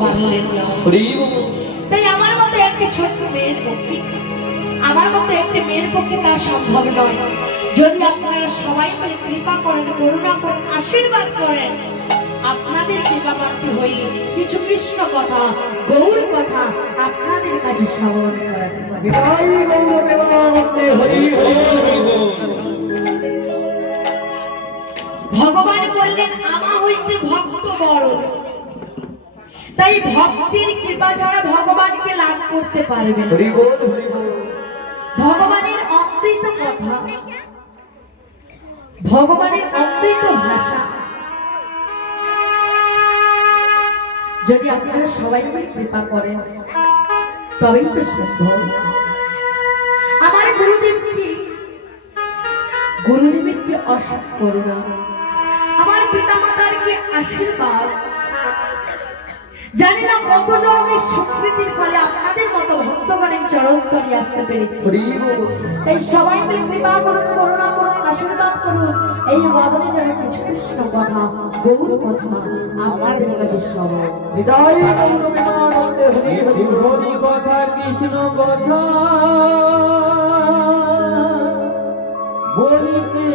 পারলেন না। তাই আমার মতো একটি ছোট মেয়ের পক্ষে তার সম্ভব নয়। যদি আপনারা সবাই মিলে কৃপা করেন, করুণা করেন, আশীর্বাদ করেন, আপনাদের কৃপা প্রার্থী হই কিছু কৃষ্ণ কথা, গৌর কথা আপনাদের কাছে শ্রবণ করাতে পারি। ভগবান বললেন আমা হইতে ভক্ত বড়, তাই ভক্তির কৃপা ছাড়া ভগবানকে লাভ করতে পারবে না। ভগবানের অমৃত কথা, ভগবানের অমৃত ভাষা যদি আপনারা সবাই মিলে কৃপা করেন তবেই তো সম্ভব। আমার গুরুদেবের কি অসীম করুণা, আমার পিতামাতার কি আশীর্বাদ। জানি না কত জনমের স্বীকৃতির ফলে আপনাদের মতো ভক্তগণের চরণ তলে আসতে পেরেছি। তাই সবাই মিলে কৃপা করুন, করুণা করুন, আশীর্বাদ করুন। এই মদনে যেন কিছু কৃষ্ণ কথা, গৌর কথা আমাদের কাছে শ্রবণ। কথা কৃষ্ণ কথা বলিতে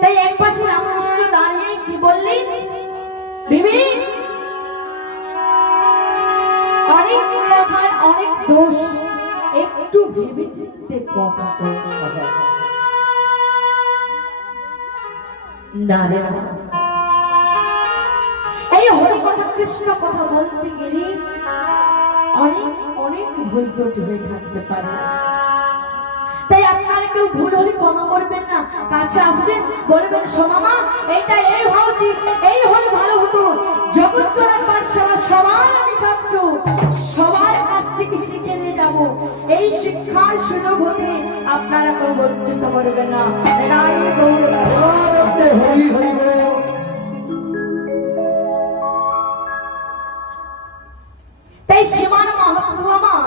তাই এক পাশে রামকৃষ্ণ দাঁড়িয়ে কি বললেন, বিবি অনেক কথায় অনেক দোষ, একটু ভেবে চিন্তে কথা বল। না রে না, এই হরি কথা কৃষ্ণ কথা বলতে গেলে অনেক অনেক ভুল ত্রুটি হয়ে থাকতে পারে। তাই আপনারা কেউ ভুল হলে ক্ষমা করবেন না, কাছে আসবেন, বলবেন সোমামা এইটা এই হওয়া উচিত, এই হলে ভালো হতো। জগৎ জোড়ার পাঠশালা, সবার আমি ছাত্র, সবার কাছ থেকে শিখে নিয়ে যাব। এই শিক্ষার সুযোগ হতে আপনারা কেউ বঞ্চিত করবেন না। তাই শ্রীমান মহাপ্রভু আমার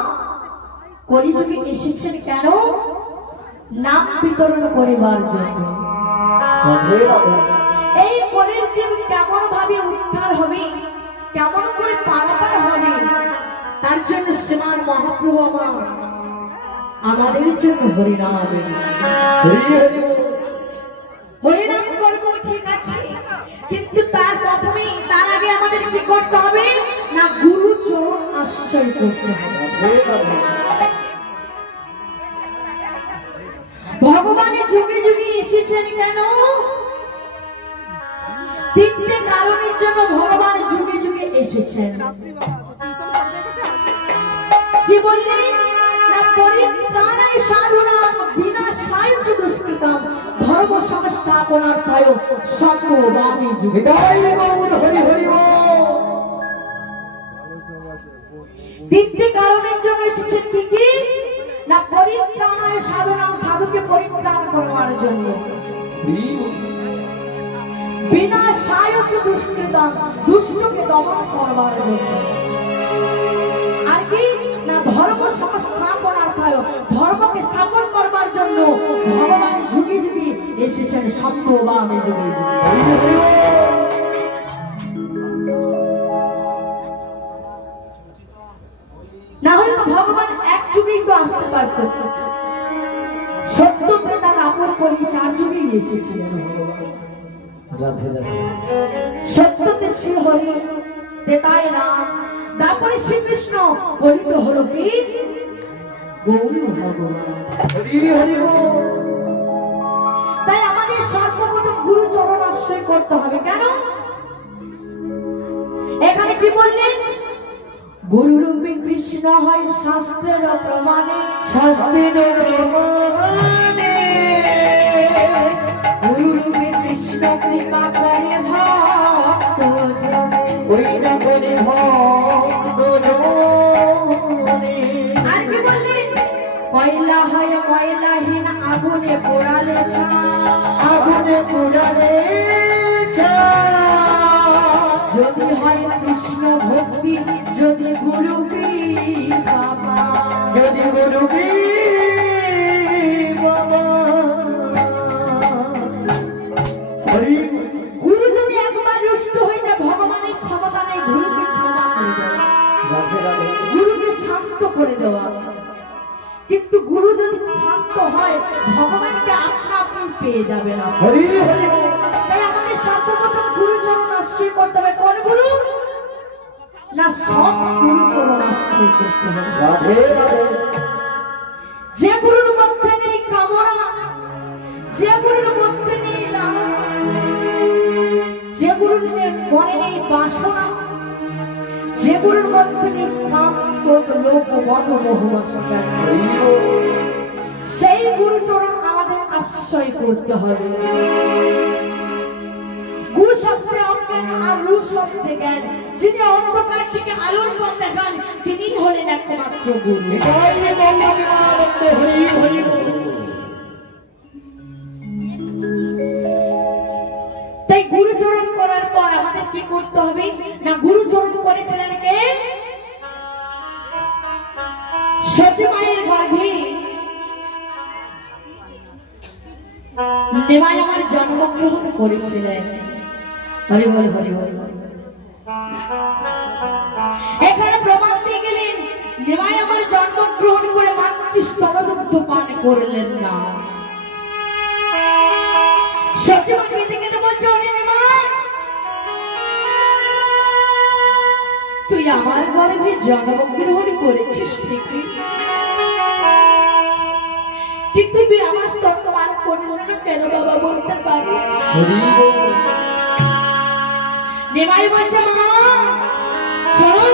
কলিযুগে এসেছেন কেন? নাম বিতরণ করিবার জন্য। এই কলির জীব কেমন ভাবে উদ্ধার হবে, কেমন করে পারাপার হবে, তার জন্য শ্রীমান মহাপ্রভু আমার আমাদের জন্য হরিনাম হরিনাম করব, ঠিক আছে, কিন্তু তার প্রথমে তার আগে আমাদের কি করতে হবে না, গুরু চরণ আশ্রয় করতে হবে। ভগবানের যুগে যুগে এসেছেন কেন? তিনটে কারণের জন্য ভগবান যুগে যুগে এসেছেন। কি বললেন না, পরিত্রাণায় সাধুনাং বিনাশায় চ দুষ্কৃতাম ধর্ম সংস্থাপনার্থায় সম্ভবামি যুগে। তিনটে কারণের জন্য এসেছেন। কি কি না, পরিত্রাণায় সাধুনাং সাধুকে পরিত্রাণ করবার জন্য, বিনাশায় চ দুষ্কৃতাম দুষ্টকে দমন করবার জন্য, আর কি না ধর্ম সংস্থাপনার্থায় ধর্মকে স্থাপন করবার জন্য ভগবান যুগে যুগে এসেছেন। সম্ভবামি যুগে যুগে। না হলে তো ভগবান এক যুগেই তো আসতে পারত। সত্য ত্রেতা দ্বাপর কলি চার যুগেই এসেছিলেন সত্যতে শ্রী হরি, ত্রেতায় রাম, তারপরে শ্রীকৃষ্ণ, কলিতে হলো কি গৌর ভগবান। তাই আমাদের সর্বপ্রথম গুরু চরণ আশ্রয় করতে হবে। কেন? এখানে কি বললেন, গুরুরূপী কৃষ্ণ হয় শাস্ত্রের প্রমাণে, শাস্ত্রের প্রমাণে গুরুরূপী কৃষ্ণ কৃপা করে ভক্ত জনে, কৃপা করে ভক্ত জনে। আর কি বললেন, কয়লা হয় ময়লাহীন আগুনে পোড়ালে ছা, আগুনে পোড়ালে ছা। যদি হয় কৃষ্ণ ভক্তি, যদি গুরু কৃপা, যদি গুরু কৃপা পেয়ে যাবে না। হরি হরি বল। তাই আমাদের সর্বপ্রথম গুরুচরণ আশ্রয় করতে হবে। কোন গুরু? না, সৎ গুরুচরণ আশ্রয় করতে হবে। রাধে রাধে। যে গুরুর মধ্যে নেই কামনা, যে গুরুর মধ্যে নেই লালনা, যে গুরুর মনে নেই বাসনা, যে গুরুর মধ্যে নেই কাম ক্রোধ লোভ মদ মোহ মাৎসর্য, হরি বল। সেই গুরুচরণ আমাদের আশ্রয় করতে হবে। গু শব্দে অজ্ঞান আর রু শব্দে জ্ঞান। যিনি অন্ধকার থেকে আলোর পথ দেখান, তিনি হলেন একমাত্র গুরু। নিতাই গৌরবিমানন্দ হরি হরি বল। তাই গুরুচরণ করার পর আমাদের কি করতে হবে? না, গুরুচরণ করেছিলেন কে? সতী মায়ের গর্ভে নিমাই আমার জন্মগ্রহণ করেছিলেন। হরি বল হরি বল। এখানে প্রমাণ দিয়ে গেলেন নিমাই আমার জন্মগ্রহণ করে মাতৃ স্তনদুগ্ধ পান করলেন না। সচিমা কেঁদে কেঁদে বলছে, ওরে নিমাই, তুই আমার গর্ভে জন্মগ্রহণ করেছিস ঠিকই, কিন্তু তুই আমার স্তন পান করলি না কেন বাবা, বলতে পারিস? হরি বল। নিমাই বলছে, মা শোনো,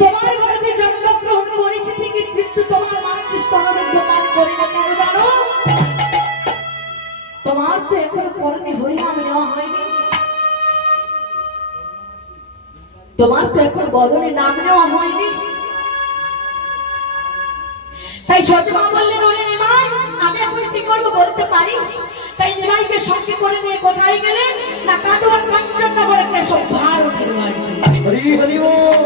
তোমার গর্ভে জন্মগ্রহণ করেছি ঠিকই, কিন্তু তোমার মাতৃ স্তনদুগ্ধ পান করি না কেন জানো? তোমার তো এখন কর্মে হরিনাম নেওয়া হয়নি, তোমার তো এখন বদলে নাম নেওয়া হয়নি। তাই সচিমা বললেন, ওরে নিমাই, আমি এখন কি করবো বলতে পারিস? তাই নিমাইকে সঙ্গে করে নিয়ে কোথায় গেলেন? না, কাটোয়া কাঞ্চননগর কেশব ভারতের বাড়িতে। হরি হরি বল।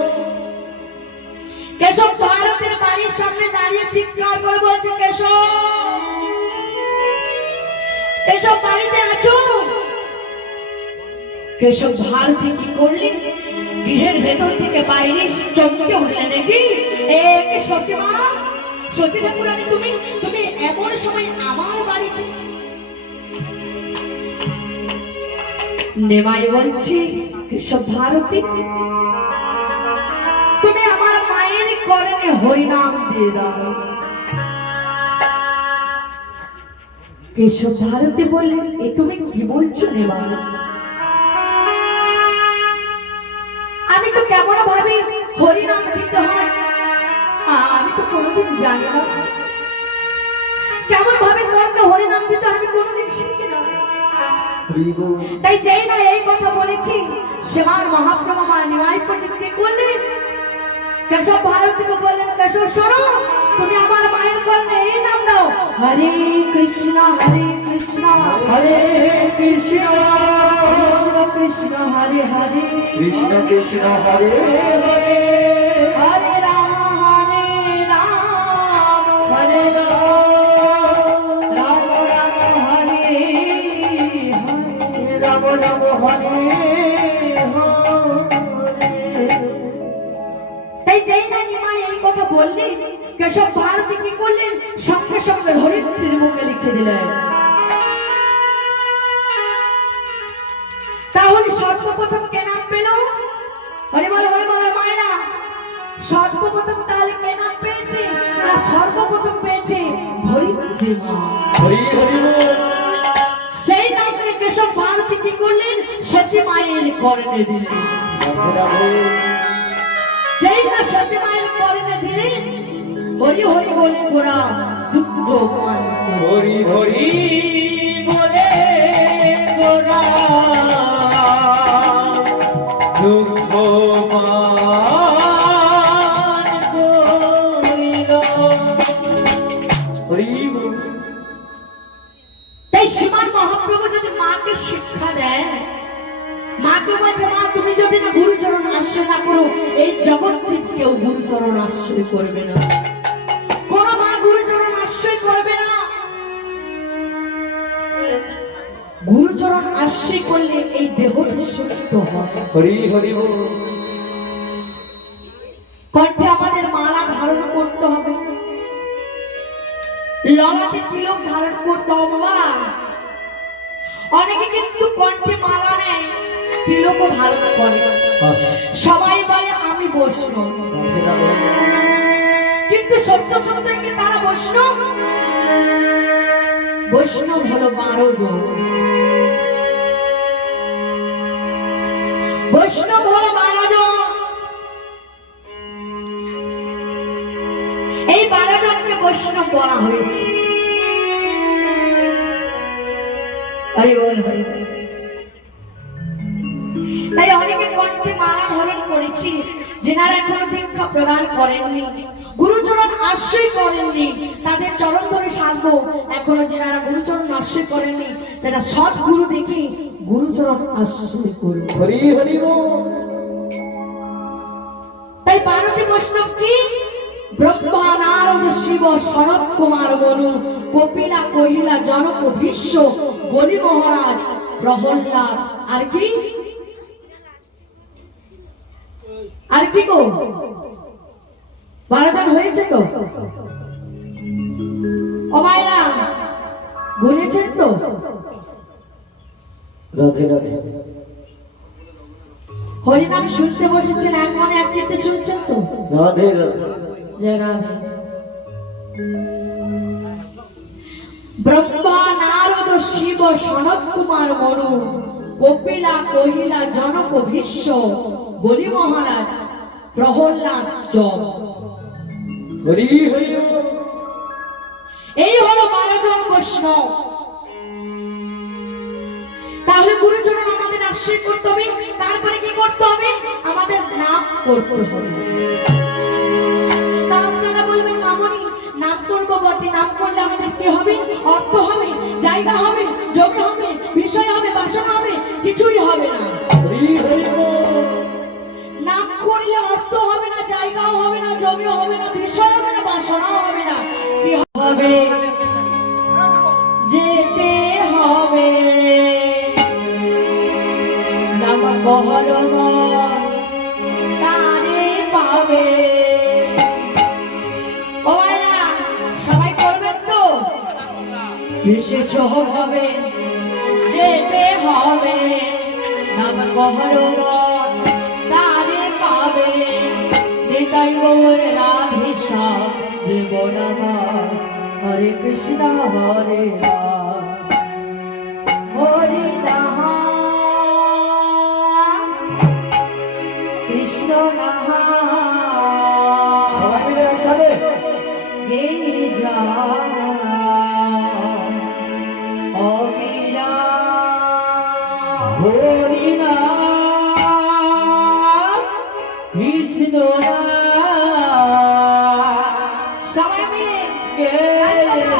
কেশব ভারতের বাড়ির সামনে দাঁড়িয়ে চিৎকার করে বলছে, কেশব, কেশব বাড়িতে আছো? কেশব ভারতী কি করলি? গৃহের ভেতর থেকে বাইরে চমকে উঠলে নাকি? সচিমা, সচি ঠাকুরানী, তুমি তুমি এমন সময় আমার বাড়িতে? নেমাই বলছি, কেশব ভারতী, তুমি আমার মায়ের করণে হরিনাম দিয়ে দাও। কেশব ভারতী বললেন, এ তুমি কি বলছো নেমাই? আমি তো কেমন ভাবে হরিনাম দিতে হয় আমি তো কোনোদিন জানি না, কেমন ভাবে কর্ণে হরিনাম দিতে আমি কোনোদিন শিখি না। তাই যেই না এই কথা বলেছি, সেবার মহাপ্রভু আমার নিমাই পণ্ডিত কি করলেন? কেশব ভারতীকে বললেন, কেশব শোনো, তুমি আমার মায়ের কর্ণে এই নাম দাও, হরে কৃষ্ণ কৃষ্ণ হরে কৃষ্ণ কৃষ্ণ কৃষ্ণ হরে হরে কৃষ্ণ কৃষ্ণ হরে হরে হরে রাম হরে রাম রাম হরে হরে। রাম রাম হরে তাই যেই না নিমাই এই কথা বললেন, কেশব ভারতী কি করলেন? সঙ্গে সঙ্গে ধরিত্রীর মুখে লিখে দিলেন। তাহলে সর্বপ্রথম কে নাম পেল? হরি বল মায়েরা, সর্বপ্রথম তাহলে কে নাম পেয়েছে? না, সর্বপ্রথম পেয়েছে ধরিত্রী মা। হরি হরি বল। সেই নামে কেশব ভারতী কি করলেন? সচি মায়ের কর্ণে দিলেন। যেই না সচি মায়ের কর্ণে দিলেন, হরি হরি বলে গোরা দুগ্ধ পান করলেন। হরি হরি বলে গোরা দুঃখ মান করিল। হরি বল। তাই শ্রীমান মহাপ্রভু যদি মাকে শিক্ষা দেয়, মাকে বলছে, মা তুমি যদি না গুরুচরণ আশ্রয় না করো, এই জগৎটি কেউ গুরুচরণ আশ্রয় করবে না, কোন মা গুরুচরণ আশ্রয় করবে না। গুরুচরণ আশ্রয় করলে এই দেহটি শুদ্ধ হয়। হরি হরি বল। কণ্ঠে আমাদের মালা ধারণ করতে হবে, ললাটে তিলক ধারণ করতে হবে, অনেকে কিন্তু কণ্ঠে মালা নেয়, তিলকও ধারণ করে, সবাই বলে আমি বৈষ্ণব, কিন্তু সত্য সত্য কি তারা বৈষ্ণব? বৈষ্ণব হলো 12 জন, বৈষ্ণব হলো 12 জন। এই 12 জনকে বৈষ্ণব বলা হয়েছে। হরি বল হরি বল। তাই অনেকে কণ্ঠে মালা ধারণ করেছি, যেনারা এখনো দীক্ষা প্রদান করেননি, গুরুচরণ আশ্রয় করেননি, তাদের চরণ ধরে সাধবো। এখনো যেনারা গুরুচরণ আশ্রয় করেননি, তারা সৎ গুরু দেখি গুরুচরণ আশ্রয় করুন। হরি হরি বল। তাই 12টি বৈষ্ণব কি? ব্রহ্মা, নারদ, শিব, সনৎ কুমার, মনু, কপিলা, কহিলা, জনক, ভীষ্ম, বলি মহারাজ, প্রহ্লাদ, আর কি আর কি গো? 12 জন হয়েছে তো? ও মায়েরা গুনেছেন তো? রাধে রাধে। হরিনাম শুনতে বসেছেন, এক মনে এক চিত্তে শুনছেন তো? রাধে রাধে। জয় রাধে। ব্রহ্মা, নারদ, শিব, সনৎ কুমার, মনু, কপিলা, কহিলা, জনক, ভীষ্ম, বলি মহারাজ, প্রহ্লাদ, যম। হরি হরি বল। এই হলো 12 জন বৈষ্ণব। তাহলে গুরুচরণ আমাদের আশ্রয় করতে হবে, তারপরে কি করতে হবে? আমাদের নাম করতে হবে। তা আপনারা বলবেন মামনি নাম করবো বটে, নাম করলে আমাদের কি হবে? অর্থ হবে, জায়গা হবে, জমি হবে, বিষয় হবে, বাসনা হবে, কিছুই হবে না। হরি হরি বল। নাম করলে অর্থ হবে না, জায়গাও হবে না, জমিও হবে না, বিষয় হবে না, বাসনাও হবে না। কি হবে? যেতে হবে নাম গহরম, তারে পাবে। ও ভাইরা সবাই করবেন তো? বিশেষ হবে, যেতে হবে নাম গহরম, তারে পাবে। নিতাই গৌর রাধেশা দেব নমঃ, হরে কৃষ্ণ হরে রাম, হরে রাম কৃষ্ণ নাম। সবাই মিলে একসাথে। গে যা অবিরা হরি নাম কৃষ্ণ নাম সবাই মিলে গে যা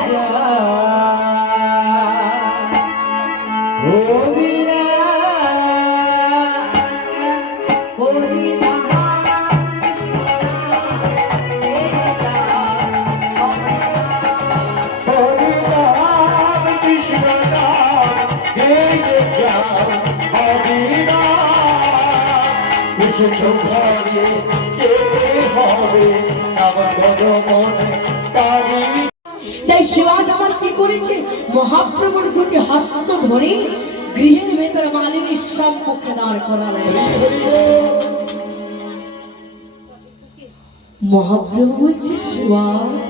হরি নাম হরি নাম কৃষ্ণ নাম গে যা অবিরা। হরি নাম কৃষ্ণ নাম গে যা হরি নাম কৃষ্ণ ঘরে কে হবে আমার মনে তারি। তাই শিবাস আমার কি করেছে? মহাপ্রভুর দুটি হস্ত ধরে গৃহের ভেতরে মালিনীর সম্মুখে দাঁড় করালেন। মহাপ্রভু বলছে, শিবাস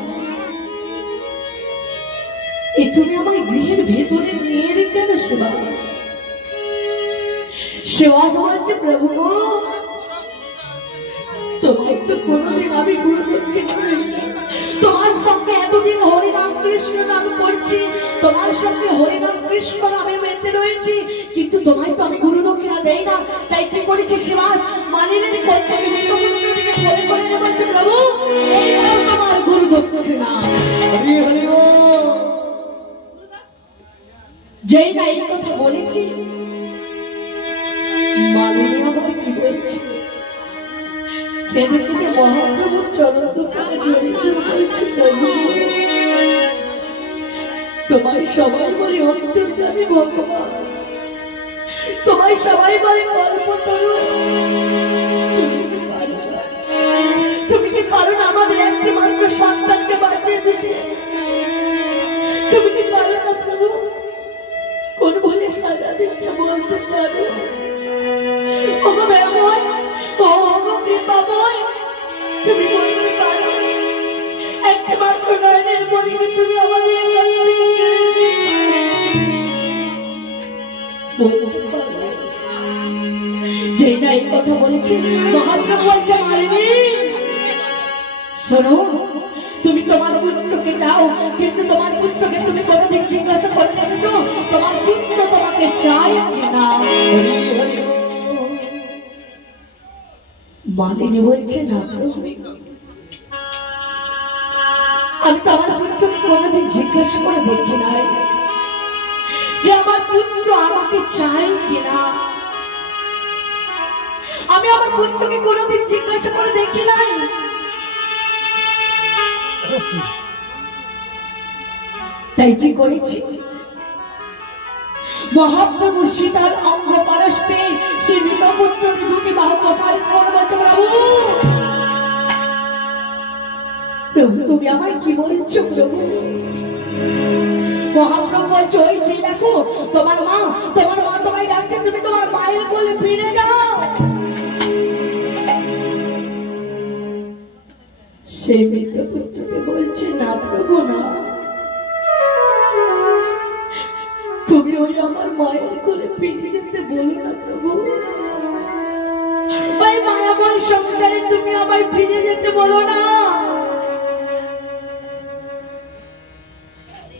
এ তুমি আমায় গৃহের ভেতরে নিয়ে এলে কেন? শিবাস শিবাস বলছে, প্রভু গো তোমায় তো কোনোদিন আমি গুরু দক্ষিণা দিই না। তোমার সঙ্গে এতদিন হরিনাম কৃষ্ণ নাম করছি, তোমার সঙ্গে হরিনাম কৃষ্ণ নামে মেতে রয়েছি, কিন্তু তোমায় তো আমি গুরু দক্ষিণা দেই না। তাই কি করেছি শিবাস? মালিনীর কোল থেকে মৃতপুত্রটিকে কোলে করে নিয়ে বলছে, প্রভু এই নাও তোমার গুরু দক্ষিণা। হরি হরি বল। যেই না এই কথা বলেছি, মালিনী আমাকে কি বলছে? কেঁদে কেঁদে মহাপ্রভুর চরণ দুখানে জড়িয়ে বলছে, প্রভু তোমায় সবাই বলে অন্তর্যামী ভগবান, তোমায় সবাই বলে কল্পতরু, তুমি কি পারো না আমাদের একটি মাত্র সন্তানকে বাঁচিয়ে দিতে? তুমি কি পারো না প্রভু? কোন বলে বলতে পারো? ওগো দয়াময়, ওগো কৃপাময়, তুমি বলতে পারো একটা মাত্র নয়নের মণিকে তুমি আমাদের কাছ থেকে কেড়ে নিয়েছো? বলতে পারো? যেটা এই কথা বলেছি মহাপ্রভু বলছে মালিনী শোনো, তুমি তোমার পুত্রকে চাও, কিন্তু তোমার পুত্রকে তুমি কোনোদিন জিজ্ঞাসা করে দেখেছো তোমার পুত্র তোমাকে চায় কিনা? মালিনী বলছে না প্রভু, আমি তো আমার পুত্রকে কোনোদিন জিজ্ঞাসা করে দেখি নাই যে আমার পুত্র আমাকে চায় কিনা। আমি আমার পুত্রকে কোনোদিন জিজ্ঞাসা করে দেখি নাই। তাই কি করেছি, মহাপ্রভু সীতার অঙ্গ পারস পেয়ে সে মৃতপুত্রকে দুটি বাহু প্রসারিত করে বলছে প্রভু, প্রভু তুমি আমায় কি বলছো প্রভু? মহাপ্রভু বলছে ওই যে দেখো তোমার মা তোমায় ডাকছে, তুমি তোমার মায়ের কোলে ফিরে যাও। সে মৃতপুত্রকে বলছে না প্রভু না, তুমি ওই আমার মায়ের কোলে ফিরে যেতে বলো না প্রভু, ওই মায়াময় সংসারে তুমি আমায় ফিরে যেতে বলো না।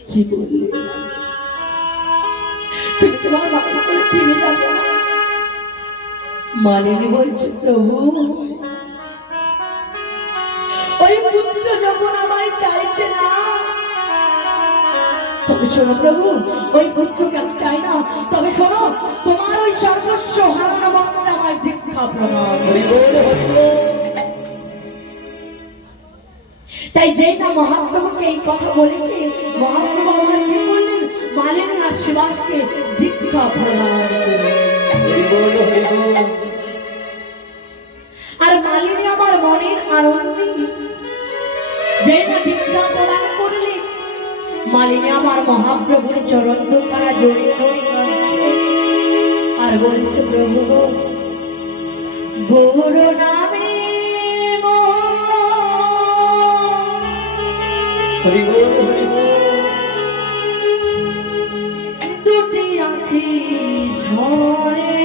কি বললে? তুমি তোমার মায়ের কোলে ফিরে যাবে না? মালিনী বলছে প্রভু, ওই পুত্র যখন আমায় চাইছে না, তবে শোনো প্রভু, ওই পুত্রকে আমি চাই না, তবে শোনো তোমার ওই সর্বস্ব হারানো মন্ত্রে আমায় দীক্ষা প্রদান। তাই যেটা মহাপ্রভুকে এই কথা বলেছে, মহাপ্রভু আমার কি করলেন? মালিনী আর শিবাসকে দীক্ষা প্রদান করলেন। আর মালিনী আমার মনের আনন্দে যেটা দীক্ষা প্রদান করলে, মালিনী আমার মহাপ্রভুর চরণ দুখানা জড়িয়ে ধরে কাঁদছে আর বলছে প্রভু গো, গৌর নামে দুটি আঁখি ঝরে,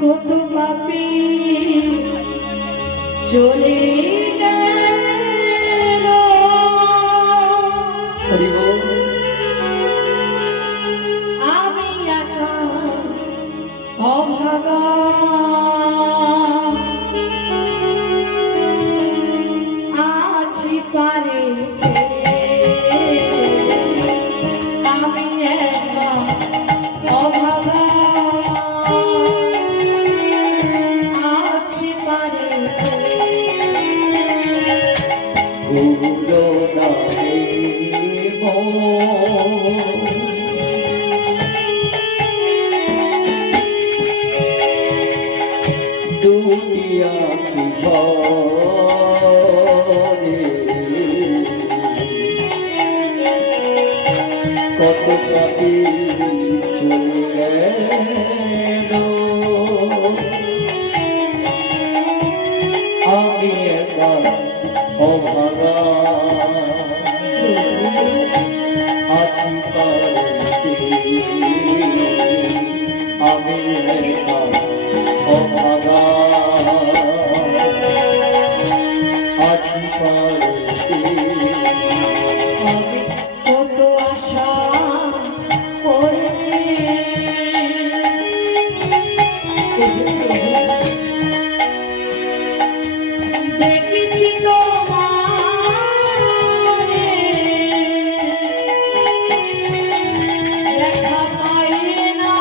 কত পাপী চলে গেল, আমি একা অভাগা, আছি পারে আমি একা অভাগা, আছি পারে দুনিয়া কি ঝরে, কত পাপী চলে গেল, আমি একা অভাগা, আছি পারে আমি একা অভাগা, আছি পারে আমি কত আশা করে দেখেছি তোমারে, দেখা পাই না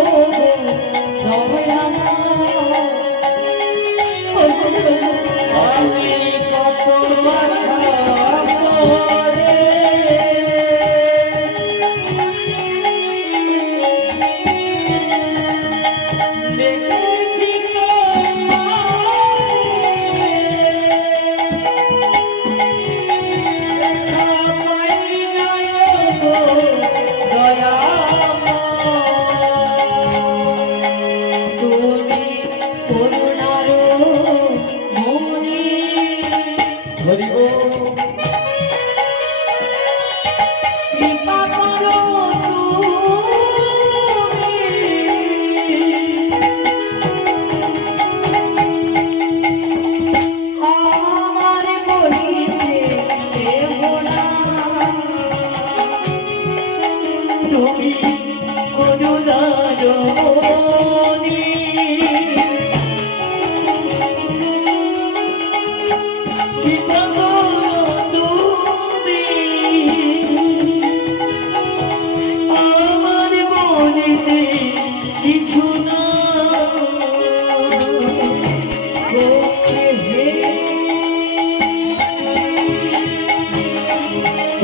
ও দয়াময়,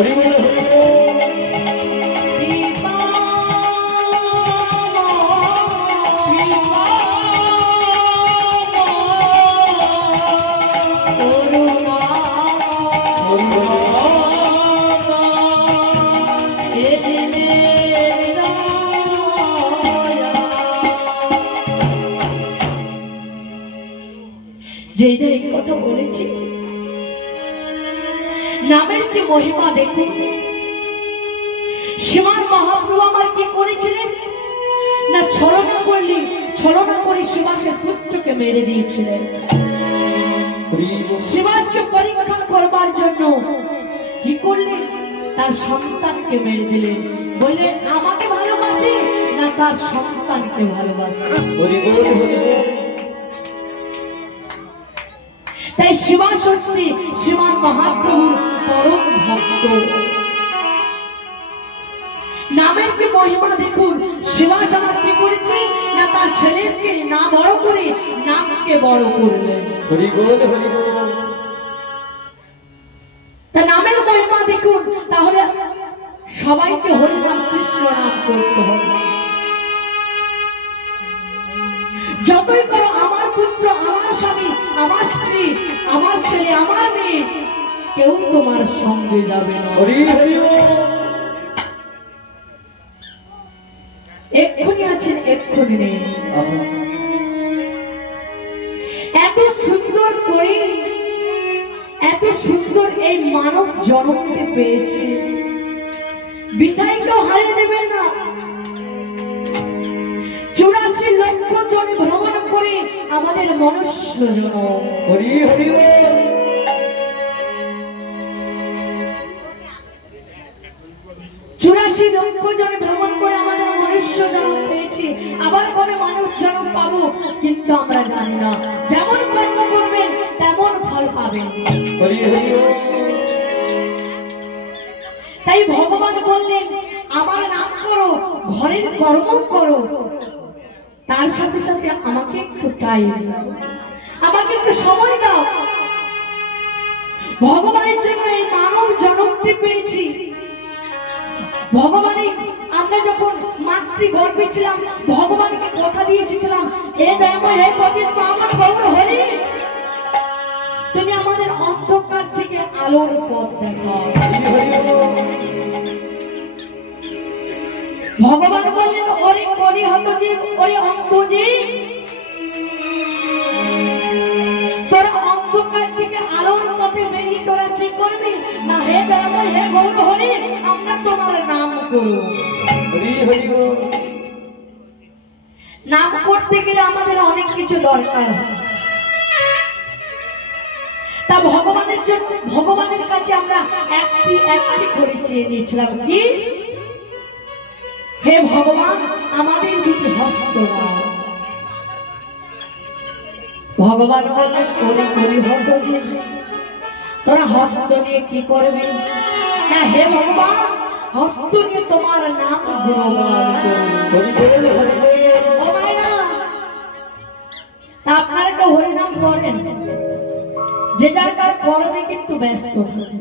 হরি বল হরি বল যেটা এই কথা বলেছি, নামের কি মহিমা দেখুন। শ্রীমান মহাপ্রভু আমার কি করেছিলেন না, ছলনা করে শিবাসের পুত্রকে মেরে দিয়েছিলেন। শিবাসকে পরীক্ষা করবার জন্য কি করলেন, তার সন্তানকে মেরে দিলেন। বললেন আমাকে ভালোবাসে না তার সন্তানকে ভালোবাসে। হরি বল হরি বল। তাই শিবাস হচ্ছে শ্রীমান মহাপ্রভুর পরম ভক্ত। নামের কি মহিমা দেখুন। শিবাস আমার কি করেছে না, তার ছেলেকে না বড় করে নামকে বড় করলেন। হরি বল হরি বল। তা নামের মহিমা দেখুন। তাহলে সবাইকে হরিনাম কৃষ্ণ নাম করতে হবে। যতই করো আমার পুত্র, আমার স্বামী, আমার স্ত্রী, আমার ছেলে, আমার মেয়ে, কেউ তোমার সঙ্গে যাবে না। হরি হরি বল। এক্ষুনি আছেন, এক্ষুনি নেই। এত সুন্দর করে, এত সুন্দর এই মানব জন্মকে পেয়েছে, বিধায় কেউ হারিয়ে দেবে না। 84 লক্ষ জন ভ্রমণ করে আমাদের মনুষ্য জনম। হরি হরি বল। 84 লক্ষ জন ভ্রমণ করে আমাদের মনুষ্য জন্ম পেয়েছি। আবার কবে মানুষ জন্ম পাবো কিন্তু আমরা জানি না। যেমন কর্ম করবেন তেমন ফল পাবেন। হরি হরি বল। তাই ভগবান বললেন আমার নাম করো, ঘরের কর্ম করো, তার সাথে সাথে আমাকে একটু টাইম দাও, আমাকে একটু সময় দাও। ভগবানের জন্য এই মানব জন্মটি পেয়েছি। ভগবানই, আমরা যখন মাতৃ গর্ভে ছিলাম ভগবানকে কথা দিয়ে এসেছিলাম, হে দয়াময়, হে পতিত পাবন গৌর হরি, তুমি আমাদের অন্ধকার থেকে আলোর পথ দেখাও। ভগবান বললেন ওরে অনিহত জীব, ওরে অন্ধ জীব, তোরা অন্ধকার থেকে আলোর পথে বেরিয়ে তোরা কি করবি না, হে দয়াময়, হে গৌর হরি, আমরা তোমার নাম করব। হরি হরি বল। নাম করতে গেলে আমাদের অনেক কিছু দরকার। তা ভগবানের জন্য, ভগবানের কাছে আমরা একটি করে চেয়ে নিয়েছিলাম কি, হে ভগবান আমাদের দুটি হস্ত দাও। ভগবান বললেন ওরে কলিহত জীব, তোরা হস্ত নিয়ে কি করবে না, হে ভগবান হস্ত নিয়ে তোমার নাম গুণগান করবে। ও মায়েরা, তা আপনারা তো হরিনাম করেন, যে যার কার কর্মে কিন্তু ব্যস্ত থাকে।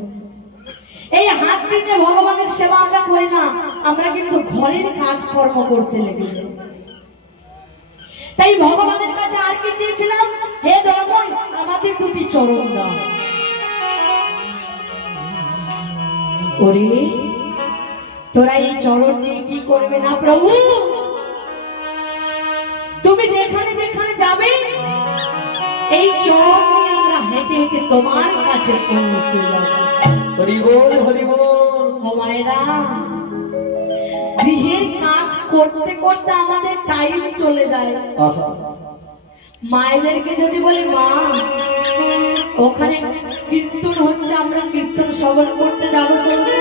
এই হাত দিতে ভগবানের সেবা আমরা করি না, আমরা কিন্তু ঘরের কাজকর্ম করতে লেগে যাই। তাই ভগবানের কাছে আর কি চেয়েছিলাম, হে দয়াময় আমাদের দুটি চরণ দাও। ওরে তোরা এই চরণ নিয়ে কি করবে না প্রভু, তুমি যেখানে যেখানে যাবে এই চরণ নিয়ে আমরা হেঁটে হেঁটে তোমার কাছে পৌঁছে যাবো। হরি বল হরি বল। ও মায়েরা, গৃহের কাজ করতে করতে আমাদের টাইম চলে যায়। মায়েদেরকে যদি বলি মা ওখানে কীর্তন হচ্ছে, আমরা কীর্তন শ্রবণ করতে যাবো, চলবে?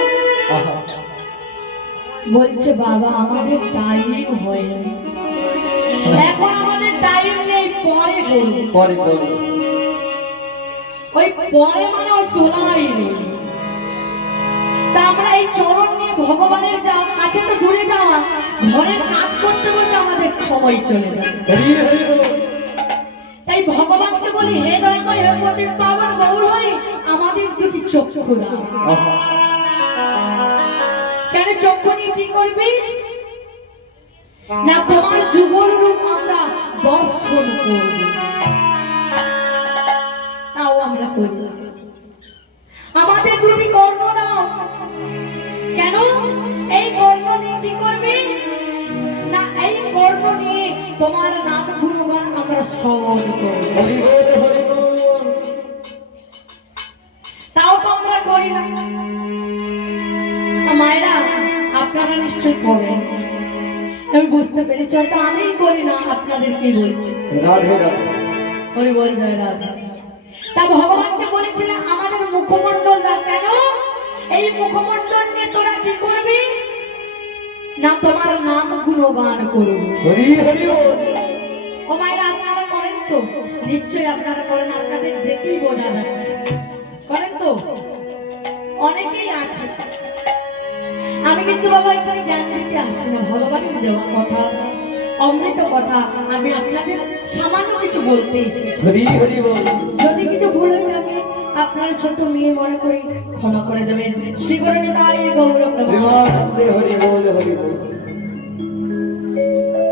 বলছে বাবা আমাদের টাইম হয়নি, এখন আমাদের টাইম নেই, পরে করবো। পরে পরে ওই পরে মানে ওই তোলাই নেই। তা আমরা এই চরণ নিয়ে ভগবানের কাছে তো দূরে যাওয়া, ঘরের কাজ করতে করতে আমাদের সময় চলে যায়। তাই ভগবানকে বলি হে দয়াময়, হে পতিত পাবন গৌর হরি, আমাদের দুটি চক্ষু দাও। এবারে চক্ষু নিয়ে কি করবি না তোমার যুগল রূপ আমরা দর্শন করব, তাও আমরা করি না। আমাদের দুটি কর্ণ দাও। কেন? এই কর্ণ নিয়ে কি করবে না এই কর্ণ নিয়ে তোমার নাম গুণগান আমরা শ্রবণ করব, হরি বল হরি বল। তাও তো আমরা করি না। মায়েরা আপনারা নিশ্চয় করেন, আমি বুঝতে পেরেছি, হয়তো আমি করি না, আপনাদেরকে বলছি। রাধে রাধে। হরি বল জয় রাধা। তা ভগবানকে বলেছিলেন আমাদের মুখমণ্ডল দা, কেন এই মুখমণ্ডল নিয়ে তোরা কি করবি না তোমার নাম গুণগান করবি। হরি হরি বল। ও মায়েরা আপনারা করেন তো? নিশ্চয়ই আপনারা করেন, আপনাদের দেখেই বোঝা যাচ্ছে করেন তো, অনেকেই আছে। আমি কিন্তু বাবা এখানে জ্ঞান দিতে আসি না, ভগবানের দেওয়া কথা, অমৃত কথা আমি আপনাদের সামান্য কিছু বলতে এসেছি। হরি হরি বল। যদি কিছু ভুল হয়ে থাকে আপনার ছোট মেয়ে মনে করে ক্ষমা করে দেবেন। শ্রী গুরু নিতাই গৌর প্রেমানন্দে হরি বল হরি বল।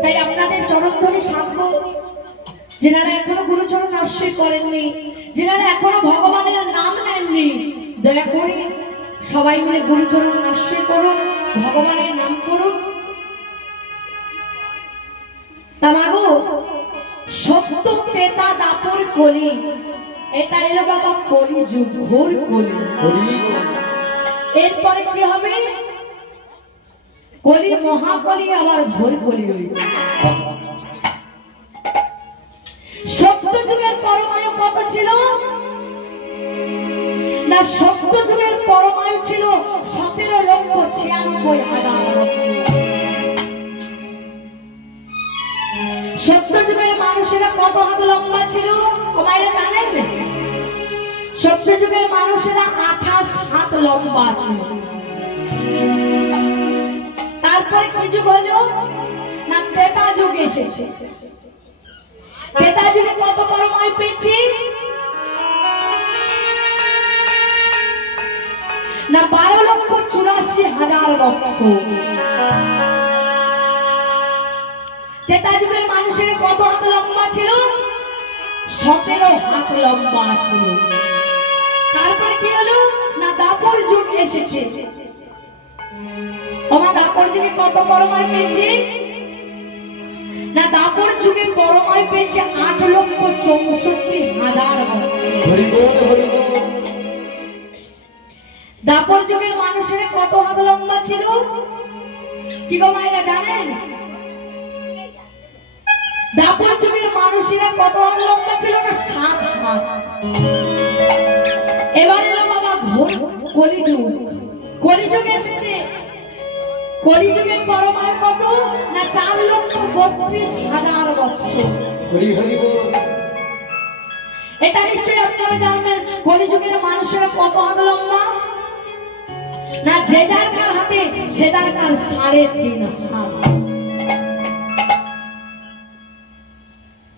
তাই আপনাদের চরণ ধরে সাধবো, যেনারা এখনো গুরুচরণ আশ্রয় করেননি, যেনারা এখনো ভগবানের নাম নেননি, দয়া করে সবাই মিলে গুরুচরণ আশ্রয় করুন, ভগবানের নাম করুন। তামাগো সত্য তেতা দাপর কলি, এটা এলো বাবা কলি যুগ, ঘোর কলি। হরি বল। এরপরে কি হবে? কলি মহাকলি, আবার ঘোর কলি রয়েছে। সত্য যুগের পরমায়ু কত ছিল না? সত্য যুগের পরমায়ু ছিল 17,96,000 বছর। সত্য যুগের মানুষেরা কত হাত লম্বা ছিল ও মায়েরা জানেন? সত্য যুগের মানুষেরা 28 হাত লম্বা ছিল। তারপরে কি যুগ হলো না? ত্রেতা যুগ এসেছে। ত্রেতা যুগে কত পরমায়ু পেয়েছি না? 12,84,000 বছর। ত্রেতা যুগের মানুষের কত হাত লম্বা ছিল? 17 হাত লম্বা ছিল। তারপরে কি হলো না? দাপর যুগ এসেছে। আমার দাপর যুগে কত পরমায়ু পেয়েছি না? দাপর যুগে পরমায়ু পেয়েছে 8,64,000 বছর। হরি বল হরি বল। দাপর যুগের মানুষের কত হাত লম্বা ছিল কি গো মায়েরা জানেন? দাপর যুগের মানুষেরা কত হাত লম্বা ছিল না? 7 হাত। এবার এলো বাবা ঘোর কলিযুগ। কলিযুগ এসেছে। কলিযুগের পরমায়ু কত না? 4,32,000 বছর। হরি হরি বল। এটা নিশ্চয়ই আপনারা জানবেন। কলিযুগের মানুষেরা কত হাত লম্বা না? যে যার কার হাতে সে যার কার 3.5 হাত।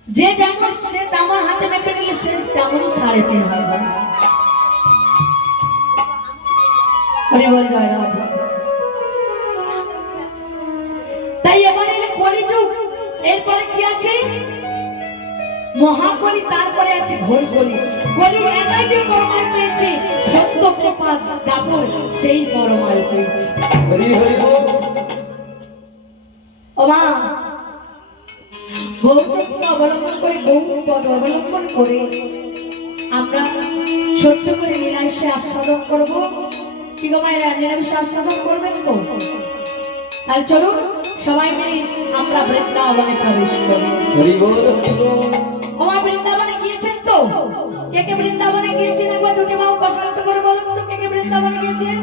যে যেমন সে তেমন হাতে মেপে নিলে সে তেমন 3.5 হাত। হরি বল জয় রাধা। তাই এবারে এলে কলিযুগ। এরপরে কি আছে? মহাকলি, তারপরে আছে ঘোর কলি। কলি একাই যে পরমায়ু পেয়েছে, সত্য কৃপা দাপর সেই পরমায়ু পেয়েছে। হরি হরি বল। ও মা, গৌরচক্র অবলম্বন করে, গৌপদ অবলম্বন করে আমরা ছোট্ট করে নীলাশে আস্বাদন করবো। কি গো মায়েরা, নীলাশে আস্বাদন করবেন তো? তাহলে চলুন সবাই মিলে আমরা বৃন্দাবনে প্রবেশ করি। হরি বল হরি বল। আমার বৃন্দাবনে গিয়েছেন তো? কে কে বৃন্দাবনে গিয়েছেন? একবার দুটি বাহু প্রসারিত করে বলুন তো, কে কে বৃন্দাবনে গিয়েছেন?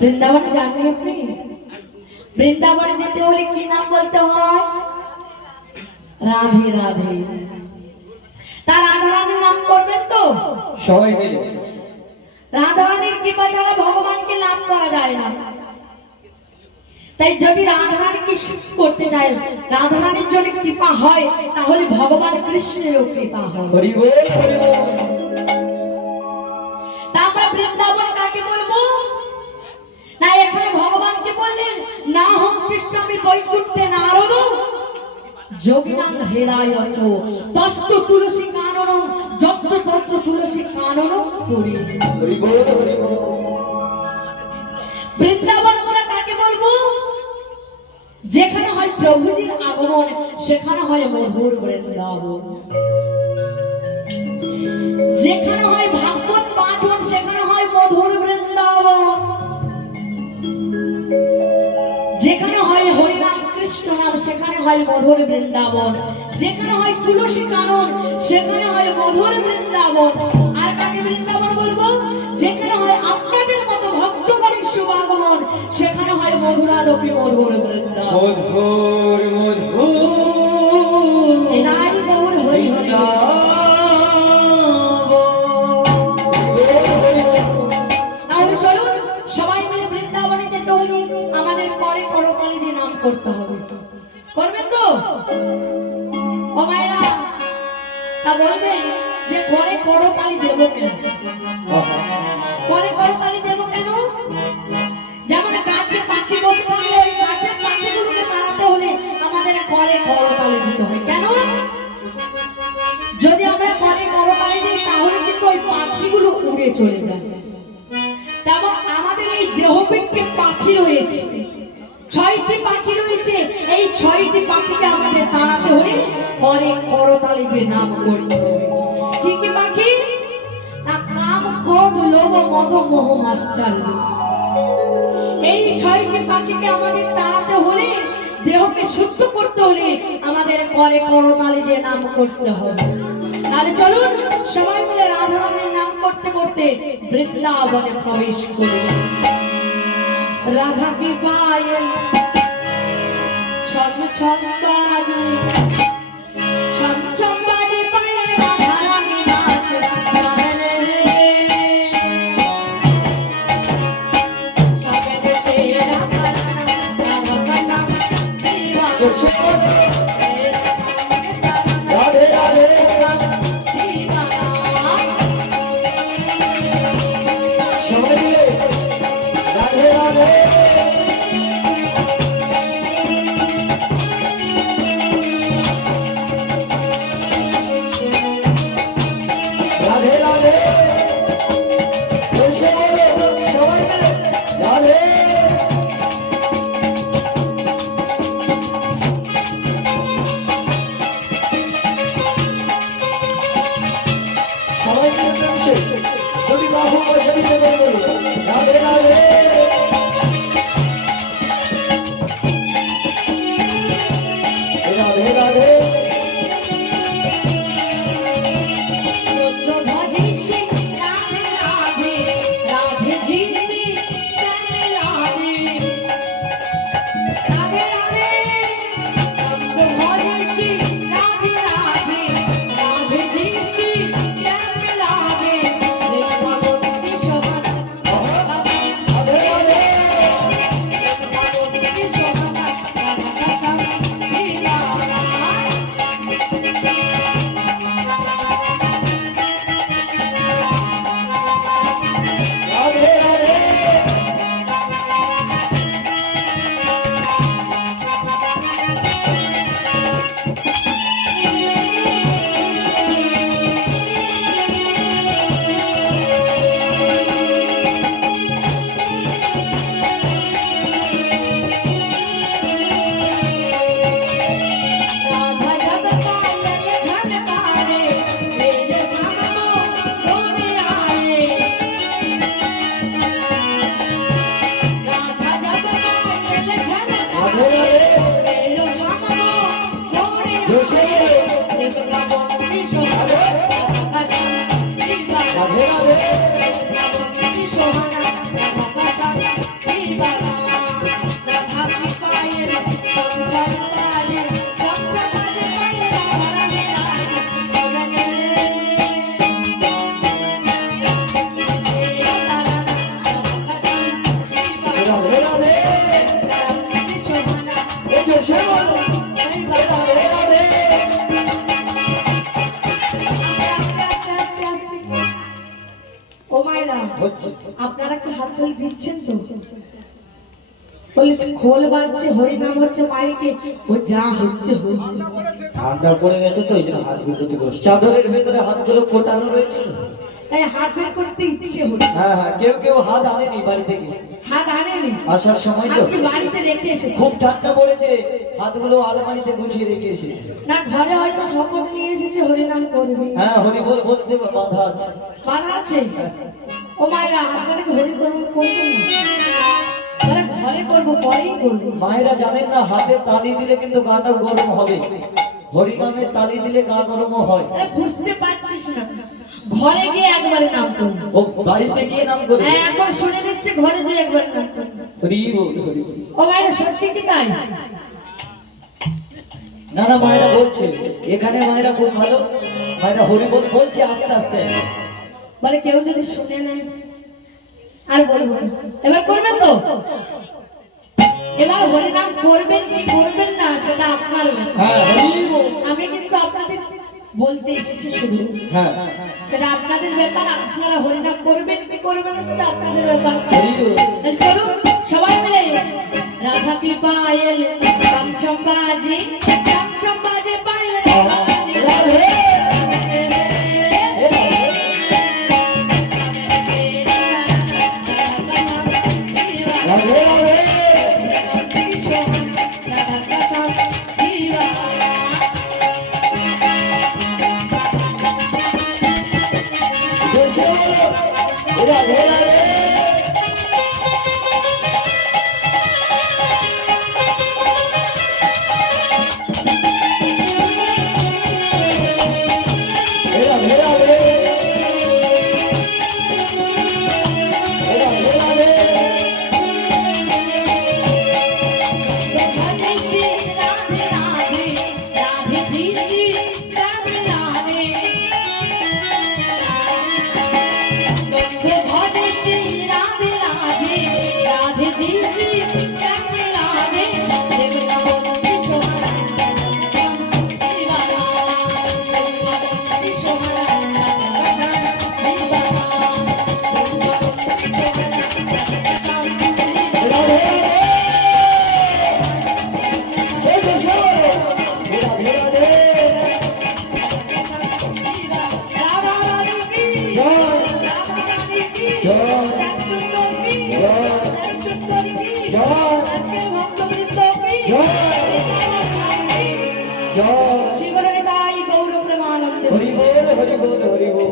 বৃন্দাবনে যাননি আপনি? বৃন্দাবনে যেতে হলে কি নাম বলতে হয়? রাধে রাধে। তার রাধারানীর নাম করবেন তো? সবাই মিলে। রাধারানীর কৃপা ছাড়া ভগবানকে লাভ করা যায় না। তাই যদি রাধারানীকে করতে চাই, রাধারানীর যদি কৃপা হয়, তাহলে ভগবান কৃষ্ণেরও কৃপা হয়। হরি বল হরি বল। না হম কৃষ্ণামি বৈকুণ্ঠে নারদ যোগিনাং হেরায়চ তস্ত তুলসী কাননং যত্র তত্র তুলসী কাননং পুরী। হরি বল হরি বল। বৃন্দাবন আমরা কাকে বলবো? যেখানে হয় প্রভুজির আগমন সেখানে হয় মধুর বৃন্দাবন, যেখানে হয় ভাগবত পাঠন সেখানে হয় মধুর বৃন্দাবন, যেখানে হয় হরিনাম কৃষ্ণ নাম সেখানে হয় মধুর বৃন্দাবন, যেখানে হয় তুলসী কানন সেখানে হয় মধুর বৃন্দাবন। আর কাকে বৃন্দাবন বলবো? যেখানে হয় আপনাদের মতো ভক্তগণের শুভাগমন সেখানে হয় মধুরাদপি মধুর বৃন্দাবন। মধুর মধুর এনাই গৌর হরি হরি। তাহলে চলুন সবাই মিলে বৃন্দাবনে যেতে হলে আমাদের করে করতালি দিয়ে নাম করতে হবে। করবেন তো ও মায়েরা? তা বলবেন যে করে করতালি দেব কেন? করে করতালি দেব কেন? যেমন গাছে পাখি বসে থাকলে ওই গাছের পাখিগুলোকে তাড়াতে হলে আমাদের করে করতালি দিতে হয়। কেন? যদি আমরা করে করতালি দিই তাহলে কিন্তু ওই পাখিগুলো উড়ে চলে যায়। তেমন আমাদের এই দেহবৃক্ষে পাখি রয়েছে, 6টি পাখি রয়েছে। এই 6টি পাখিকে আমাদের তাড়াতে হলে করে করতালি দিয়ে নাম করতে হবে। কি কি পাখি? না কাম ক্রোধ লোভ মদ মোহ মাশ্চর্য। এই 6টি পাখিকে আমাদের তাড়াতে হলে, দেহকে শুদ্ধ করতে হলে আমাদের করে করতালি দিয়ে নাম করতে হবে। তাহলে চলুন সবাই মিলে রাধা রানীর নাম করতে করতে বৃন্দাবনে প্রবেশ করি। রাধা কি পায়ে ছম ছম বাজে, ছম ছম বাজে পায়ে রাধা রানী নাচে জানে রে। সবে দেশে রাধা রানী রাধা কাশা দিওয়ানা। রাধে রাধে সবাই মিলে রাধে রাধে। রাধে রাধে বসে বলো সবাই মিলে রাধে। সবাই মিলে বসে যদি বাহু বসে দিতে বলো রাধে রাধে। রাধে রাধে तो भजी श्री राधे राधे, राधे जी श्री श्याम राधे। राधे राधे तो भजी श्री राधे राधे, राधे जी श्री श्याम राधे। देव भगवती शोभना রাধে রাধে देव भगवती शोभना राधा काशा दिवाना। রাধে রাধে राधा जब पायल झनकारे, मेरे संग को दौड़े आए। राधा जब पायल झनकारे, मेरे संग को दौड़े आए। देव भगवती शोभना राधा काशा दिवाना। देव भगवती शोभना राधा काशा दिवाना। राधा की पायल झम झम बाजे, झम झम बाजे पायल राधा रानी रानी शोभने राधा काशा दिवाना। রাধে রাধে राधा की शोभना এই যে সে বলো রাধে রাধে। ও মায়েরা হচ্ছে আপনারা কি হাততালি দিচ্ছেন তো? বলেছে খোল বাজছে, হরিনাম হচ্ছে মাইকে, ও যা হচ্ছে হই। ঠান্ডা পড়ে গেছে তো এই জন্য হাত বের করতে বসে। চাদরের ভেতরে হাতগুলো কোটানো রয়েছে। তাই হাত বের করতে ইচ্ছে হলো। হ্যাঁ হ্যাঁ, কেউ কেউ হাত আনেনি বাড়ি থেকে, হাত আনেনি, আসার সময় তো আপনি বাড়িতে রেখে এসেছেন। খুব ঠান্ডা পড়েছে, হাতগুলো আলমারিতে গুছিয়ে রেখে এসেছে। না ঘরে হয়তো শপথ নিয়ে এসেছে হরিনাম করবে। হ্যাঁ, হরি বল বলতে বাধা আছে। বাধা আছে? ও মায়েরা আপনারা কি হরি করবেন, করবেন না? বলে ঘরে করবো, পরেই করবো। মায়েরা জানেন না, হাতে তালি দিলে কিন্তু গাটা গরম হবে, হরিনামে তালি দিলে গা গরমও হয়। আরে বুঝতে পারছিস না, ঘরে গিয়ে একবারে নাম করবো। ও বাড়িতে গিয়ে নাম করে। হ্যাঁ, একবার শুনে নিচ্ছে, ঘরে গিয়ে একবারে নাম করবো। হরি বল, হরি বল। ও মায়েরা সত্যি কি তাই? না না, মায়েরা বলছে, এখানে মায়েরা খুব ভালো, মায়েরা হরি বল বলছে আস্তে আস্তে। বলে কেউ যদি শুনে নেয় আর বলবো না। এবার করবেন তো? এবার হরিনাম করবেন কি করবেন না সেটা আপনার ব্যাপার। হ্যাঁ, হরি বল। আমি কিন্তু আপনাদের বলতে এসেছি শুধু, হ্যাঁ, সেটা আপনাদের ব্যাপার। আপনারা হরিনাম করবেন কি করবেন না সেটা আপনাদের ব্যাপার। হরি বল। তাহলে চলুন সবাই মিলে রাধা কৃপা এলে চম্বাজি চম্বাজে পাইলে রাধে। রাধে রাধে। বলছে, রাধে রাধে। রাধে রাধে। রাধে রাধে। শ্রী গৌর প্রেমানন্দ। হরি বল, হরি বল, হরি বল।